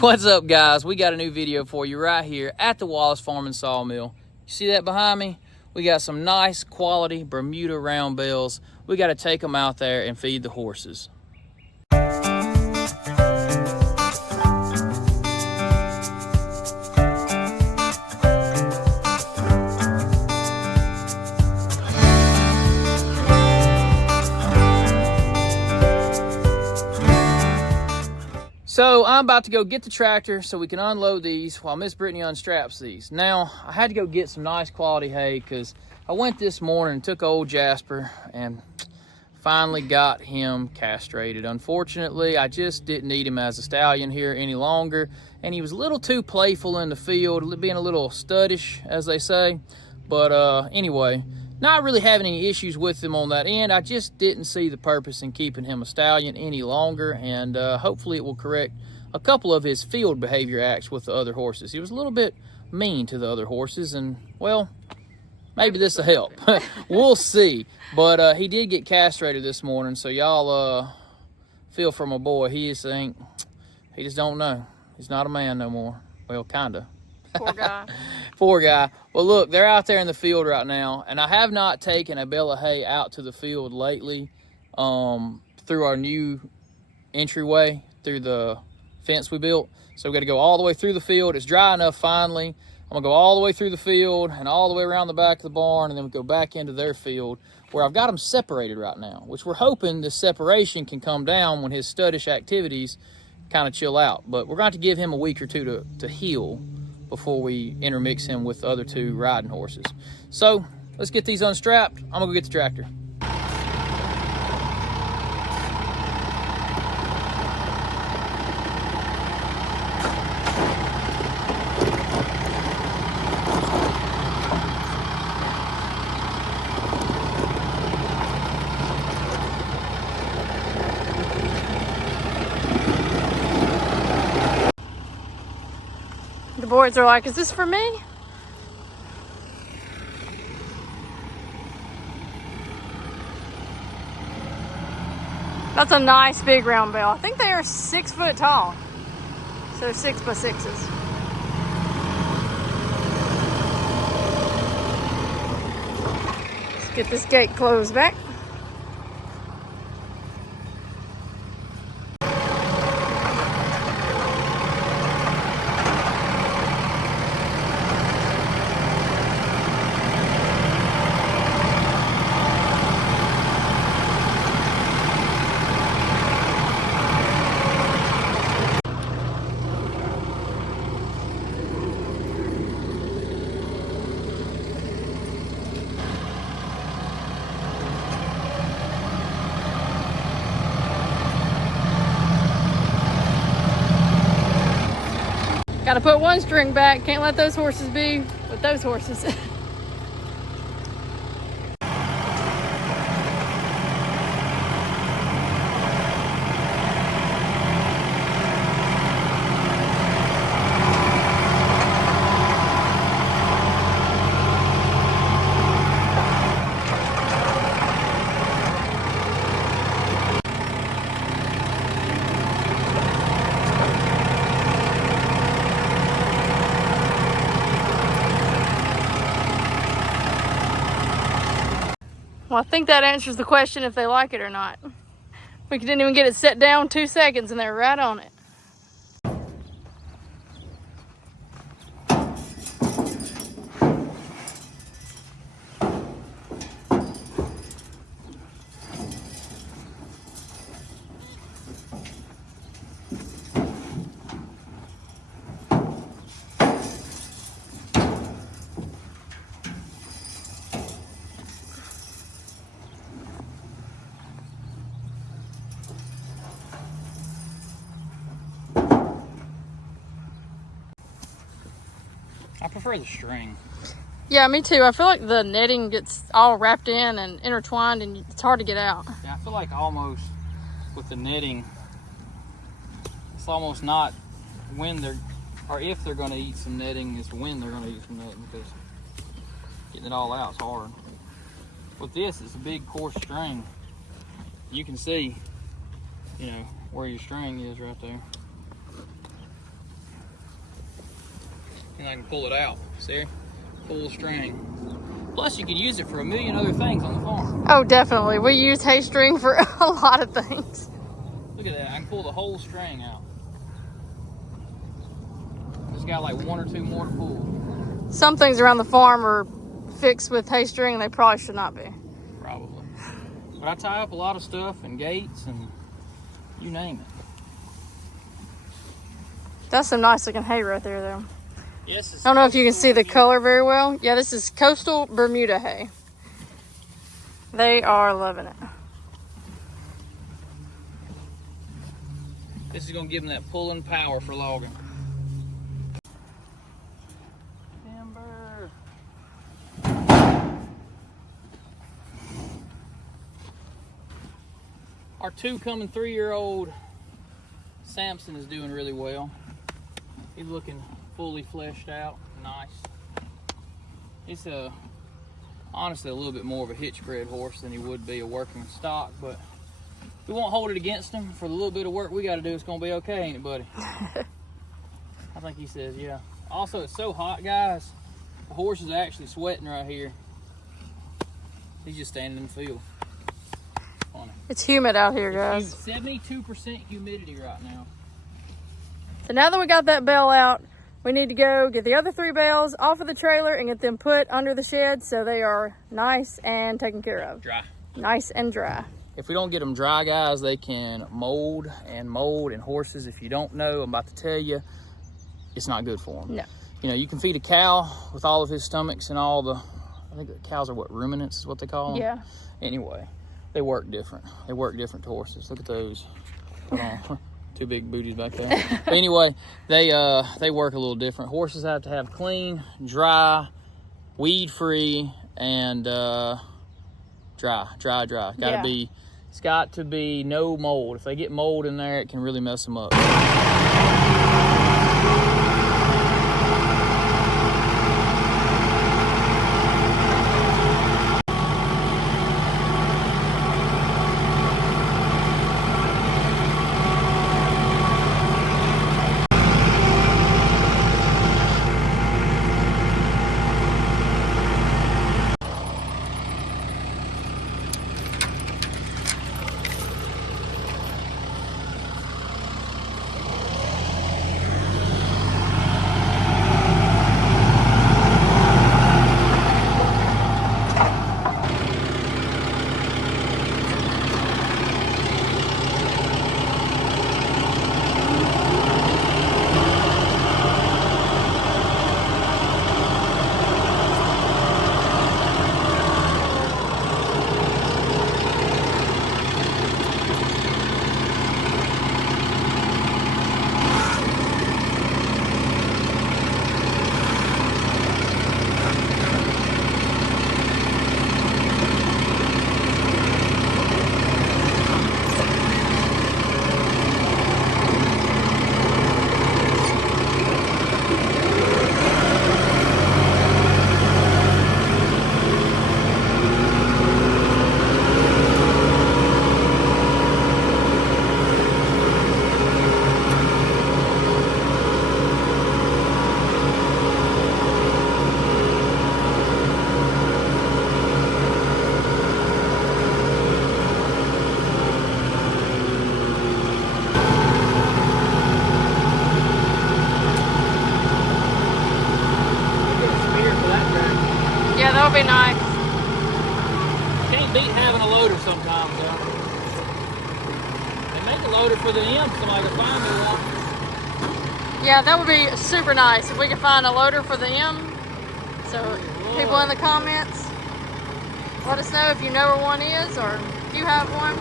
What's up, guys? We got a new video for you right here at the Wallace Farm and Sawmill. You see that behind me? We got some nice quality Bermuda round bells. We got to take them out there and feed the horses. So I'm about to go get the tractor so we can unload these while Miss Brittany unstraps these. Now, I had to go get some nice quality hay because I went this morning and took old Jasper and finally got him castrated. Unfortunately, I just didn't need him as a stallion here any longer, and he was a little too playful in the field, being a little studdish, as they say. But anyway, not really having any issues with him on that end. I just didn't see the purpose in keeping him a stallion any longer, and hopefully it will correct a couple of his field behavior acts with the other horses. He was a little bit mean to the other horses, and well, maybe this will help. We'll see. But he did get castrated this morning, so y'all feel for my boy. He just don't know. He's not a man no more. Well, kinda. Poor guy. Poor guy. Well, look, they're out there in the field right now, and I have not taken a bale of hay out to the field lately through our new entryway, through the fence we built. So we got to go all the way through the field. It's dry enough finally. I'm going to go all the way through the field and all the way around the back of the barn, and then we go back into their field where I've got them separated right now, which we're hoping this separation can come down when his studdish activities kind of chill out. But we're going to have to give him a week or two to heal before we intermix him with the other two riding horses. So let's get these unstrapped. I'm gonna go get the tractor. The boys are like, is this for me? That's a nice big round bell. I think they are 6 foot tall. So 6 by 6s. Let's get this gate closed back. Got to put one string back. Can't let those horses be with those horses. Well, I think that answers the question if they like it or not. We didn't even get it set down 2 seconds and they're right on it. I prefer the string. Yeah, me too. I feel like the netting gets all wrapped in and intertwined and it's hard to get out. Yeah, I feel like almost with the netting, it's almost not when they're, or if they're going to eat some netting, it's when they're going to eat some netting, because getting it all out is hard. With this, it's a big coarse string. You can see, you know, where your string is right there. And I can pull it out. See? Full string. Plus, you could use it for a million other things on the farm. Oh, definitely. We use hay string for a lot of things. Look at that. I can pull the whole string out. Just got like one or two more to pull. Some things around the farm are fixed with hay string, and they probably should not be. Probably. But I tie up a lot of stuff and gates and you name it. That's some nice looking hay right there, though. Yes, I don't know if you can see the color very well. Yeah, this is coastal Bermuda hay. They are loving it. This is going to give them that pulling power for logging. Timber. Our 2 coming 3-year-old Samson is doing really well. He's looking fully fleshed out, nice. He's honestly a little bit more of a hitch bred horse than he would be a working stock, but we won't hold it against him. For the little bit of work we got to do, it's gonna be okay, ain't it, buddy? I think he says, yeah. Also, it's so hot, guys. The horse is actually sweating right here. He's just standing in the field. Funny. It's humid out here, guys. 72% humidity right now. So now that we got that bale out, we need to go get the other 3 bales off of the trailer and get them put under the shed so they are nice and taken care of. Dry. Nice and dry. If we don't get them dry, guys, they can mold, and horses, if you don't know, I'm about to tell you, it's not good for them. No. You know, you can feed a cow with all of his stomachs and all the, I think the cows are what, ruminants is what they call them? Yeah. Anyway, they work different. They work different to horses. Look at those. Hold on. 2 big booties back there. But anyway, they work a little different. Horses have to have clean, dry, weed-free, and dry. It's got to be no mold. If they get mold in there, it can really mess them up. That'll be nice. Can't beat having a loader sometimes, though. They make a loader for the M, somebody to find me one. Yeah, that would be super nice if we could find a loader for the M. So people in the comments, let us know if you know where one is or if you have one.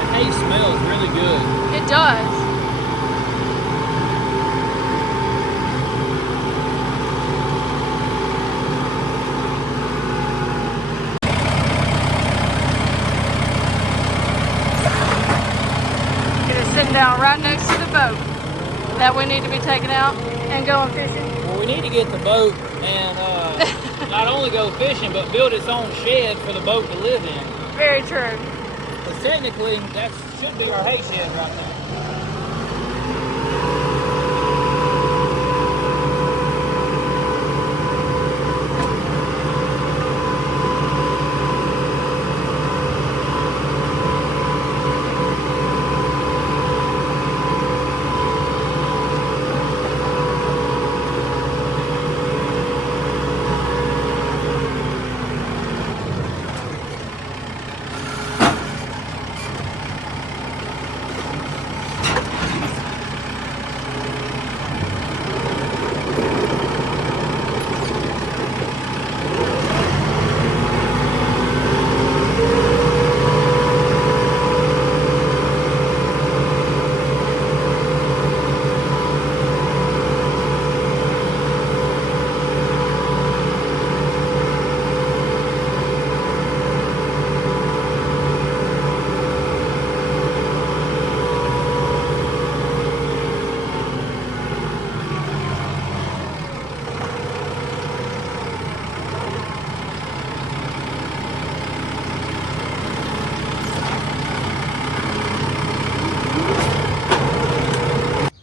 The hay smells really good. It does. It is sitting down right next to the boat that we need to be taking out and going fishing. Well, we need to get the boat and not only go fishing, but build its own shed for the boat to live in. Very true. Because technically, that should be our hay shed right there.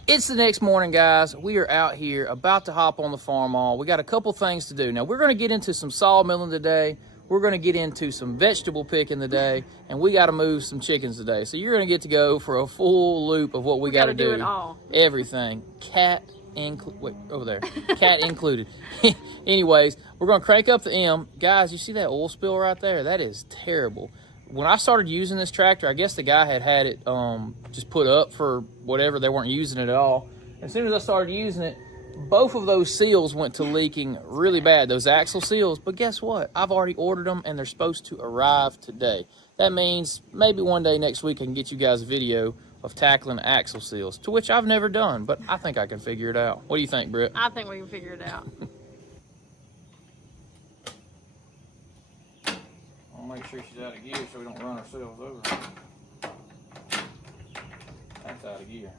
It's the next morning, guys. We are out here about to hop on the farm all. We got a couple things to do. Now, we're going to get into some sawmilling today. We're going to get into some vegetable picking today, and we got to move some chickens today. So you're going to get to go for a full loop of what we got to do. It all. Everything. Cat included. Anyways, we're going to crank up the M. Guys, you see that oil spill right there? That is terrible. When I started using this tractor, I guess the guy had it just put up for whatever. They weren't using it at all. As soon as I started using it, both of those seals went to leaking really bad, those axle seals. But guess what? I've already ordered them, and they're supposed to arrive today. That means maybe one day next week I can get you guys a video of tackling axle seals, to which I've never done, but I think I can figure it out. What do you think, Britt? I think we can figure it out. Make sure she's out of gear so we don't run ourselves over. That's out of gear.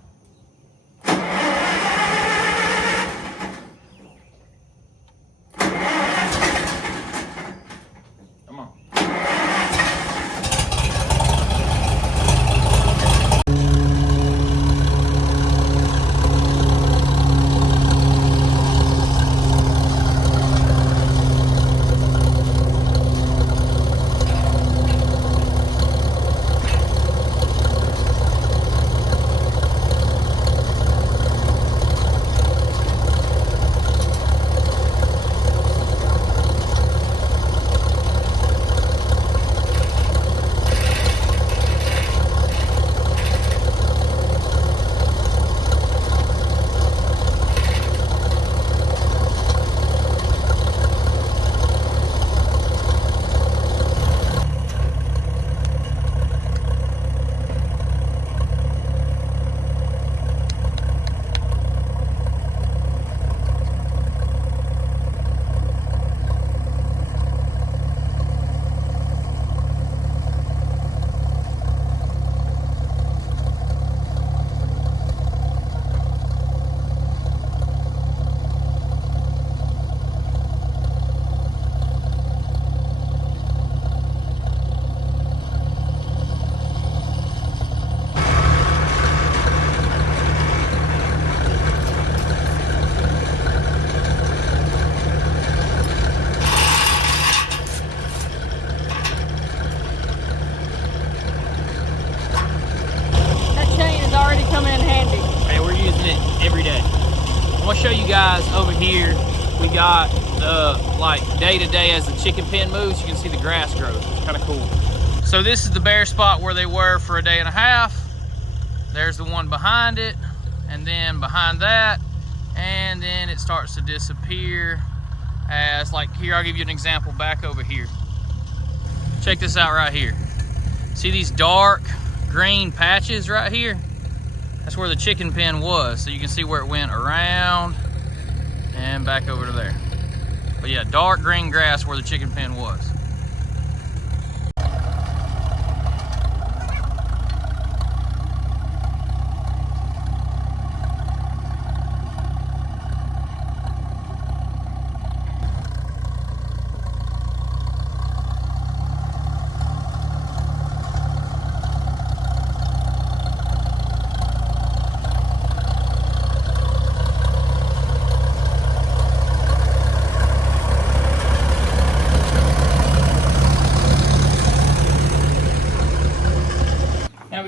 Come on. Show you guys over here. We got like day to day as the chicken pen moves, you can see the grass grows. It's kind of cool. So this is the bare spot where they were for a day and a half. There's the one behind it, and then behind that, and then it starts to disappear. As like here, I'll give you an example back over here. Check this out right here. See these dark green patches right here? That's where the chicken pen was. So you can see where it went around and back over to there. But yeah, dark green grass where the chicken pen was.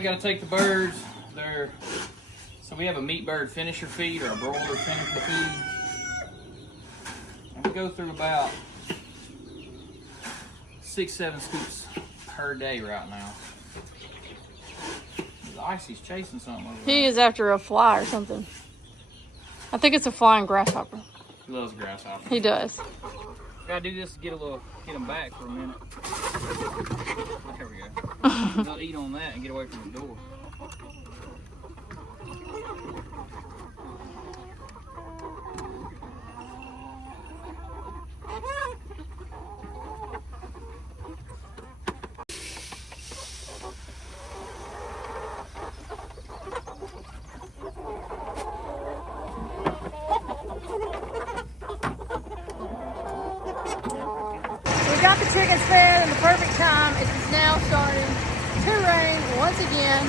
got to take the birds. So we have a meat bird finisher feed or a broiler finisher feed. And we go through about 6-7 scoops per day right now. Icy's chasing something over there. He is after a fly or something. I think it's a flying grasshopper. He loves grasshopper. He does. Gotta do this to get him back for a minute. There we go. They'll eat on that and get away from the door. We got the chickens fed in the perfect time. It is now starting to rain once again.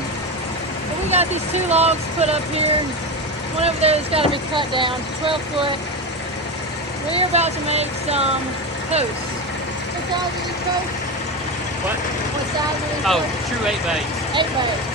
And we got these 2 logs put up here. One over there has got to be cut down to 12 foot. We're about to make some posts. What size are these posts? What? What size are these Oh, posts? true 8 bays. 8 bays.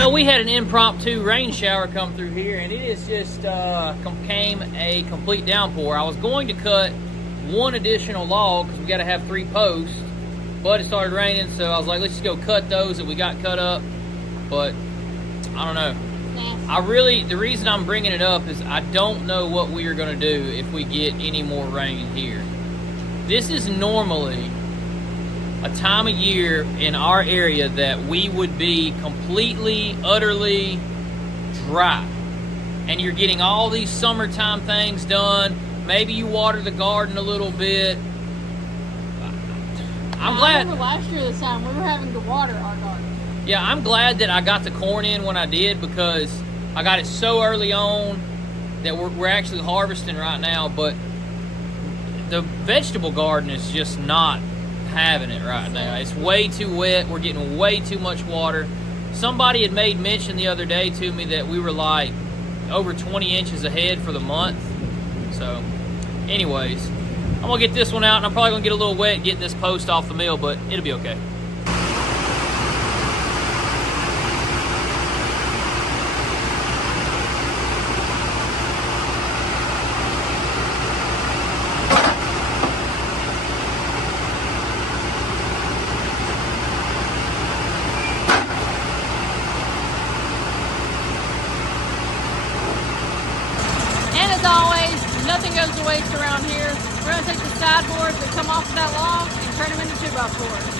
Well, we had an impromptu rain shower come through here, and it is just became a complete downpour. I was going to cut one additional log because we got to have 3 posts, but it started raining, so I was like, let's just go cut those that we got cut up. But I don't know. The reason I'm bringing it up is I don't know what we are going to do if we get any more rain here. This is normally a time of year in our area that we would be completely, utterly dry. And you're getting all these summertime things done. Maybe you water the garden a little bit. I'm glad. I remember last year this time we were having to water our garden. Yeah, I'm glad that I got the corn in when I did, because I got it so early on that we're actually harvesting right now, but the vegetable garden is just not having it right now. It's way too wet. We're getting way too much water. Somebody had made mention the other day to me that we were like over 20 inches ahead for the month. So anyways, I'm gonna get this one out, and I'm probably gonna get a little wet getting this post off the mill, but it'll be okay. As always, nothing goes to waste around here. We're going to take the side boards that come off of that log and turn them into 2x4s.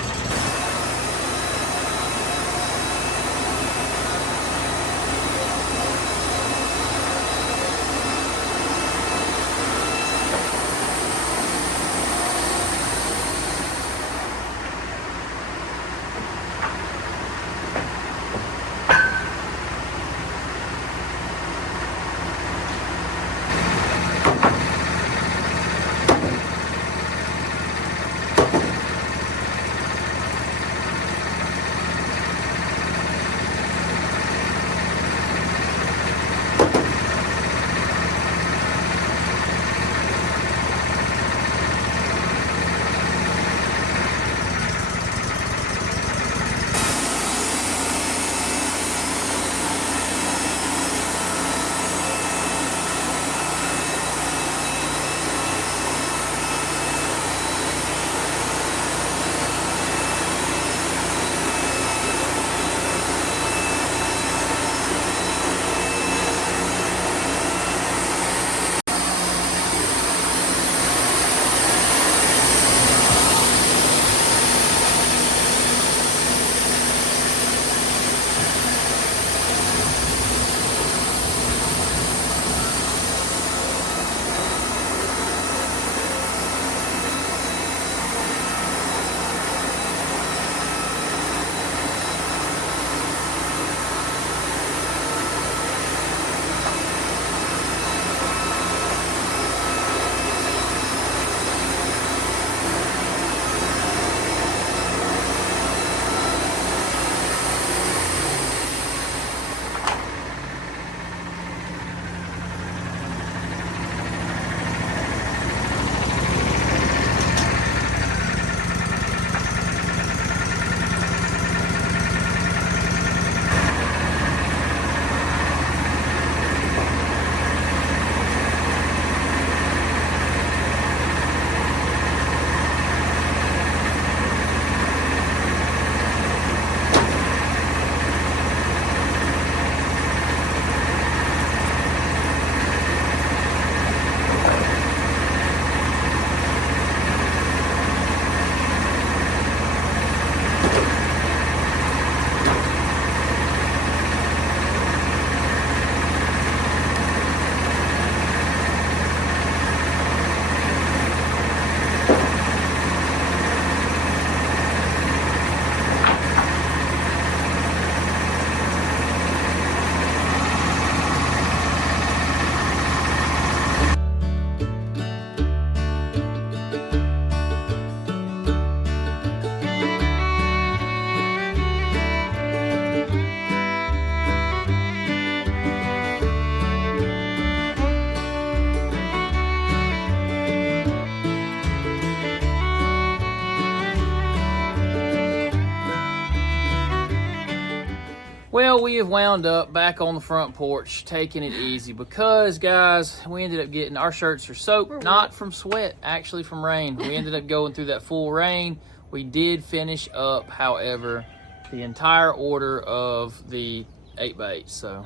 Well, we have wound up back on the front porch, taking it easy because, guys, we ended up getting, our shirts are soaked, not from sweat, actually from rain. We ended up going through that full rain. We did finish up, however, the entire order of the 8x8. So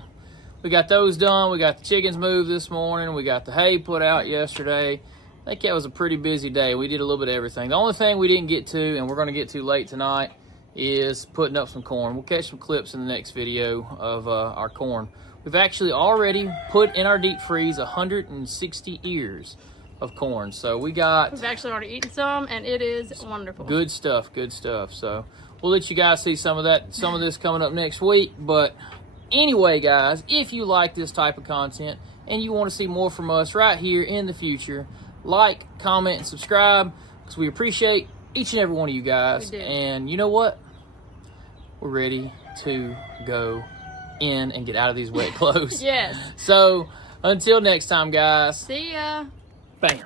we got those done. We got the chickens moved this morning. We got the hay put out yesterday. I think that was a pretty busy day. We did a little bit of everything. The only thing we didn't get to, and we're going to get to late tonight, is putting up some corn. We'll catch some clips in the next video of our corn. We've actually already put in our deep freeze 160 ears of corn. So we've actually already eaten some, and it is wonderful. Good stuff, good stuff. So we'll let you guys see some of this coming up next week. But anyway, guys, if you like this type of content and you want to see more from us right here in the future, like, comment, and subscribe, because we appreciate each and every one of you guys. We do. And you know what? We're ready to go in and get out of these wet clothes. Yes. So until next time, guys. See ya. Bam.